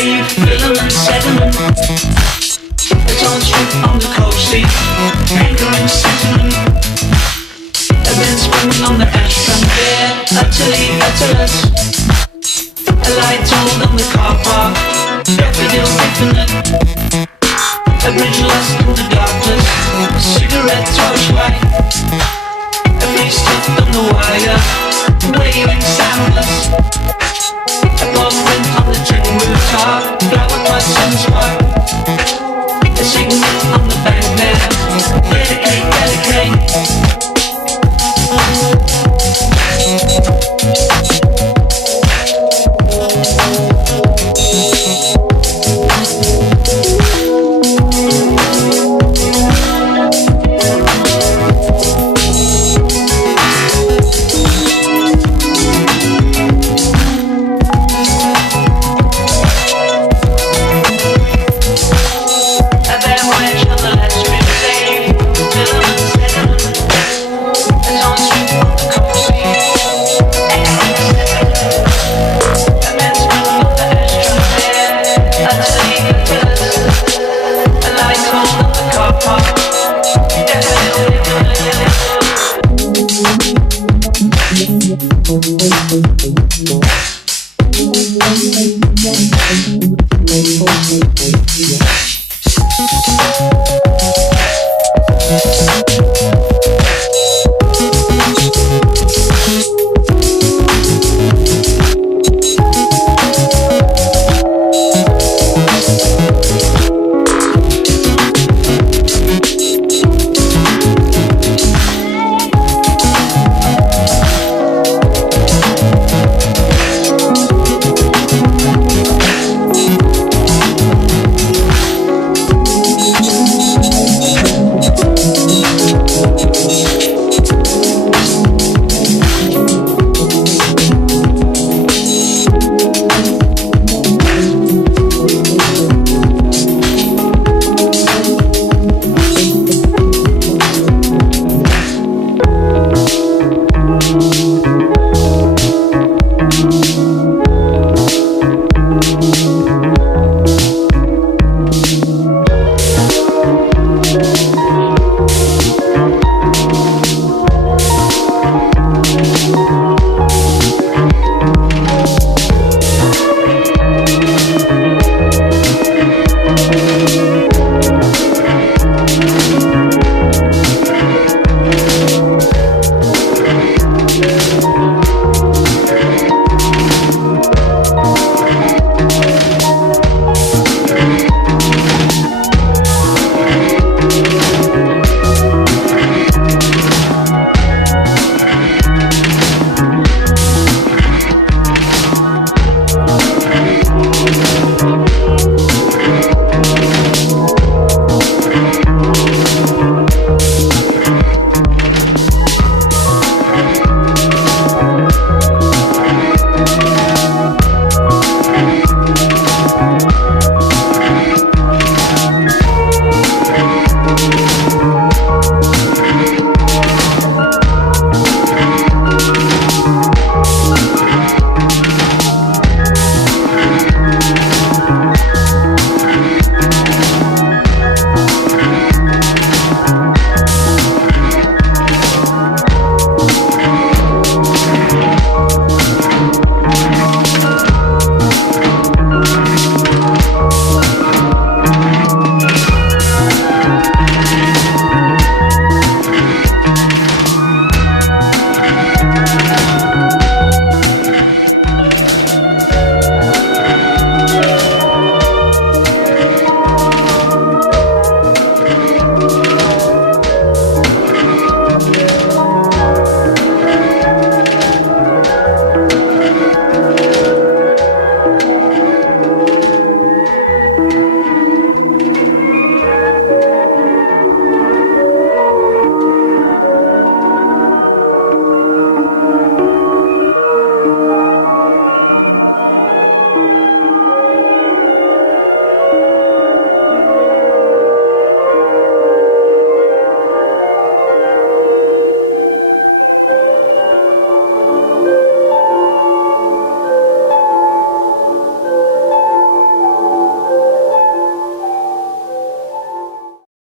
wave, filament, sediment. It's on strip on the coastie, anger and sentiment. And then spinning on the ashtray there, utterly utterless. A light told on the car park, daffodils infinite. A bridge lost in the darkness, a cigarette torchlight. A face stuffed on the wire, waving soundless. A ball print on the tin rooftop, flower pots and spark. A signal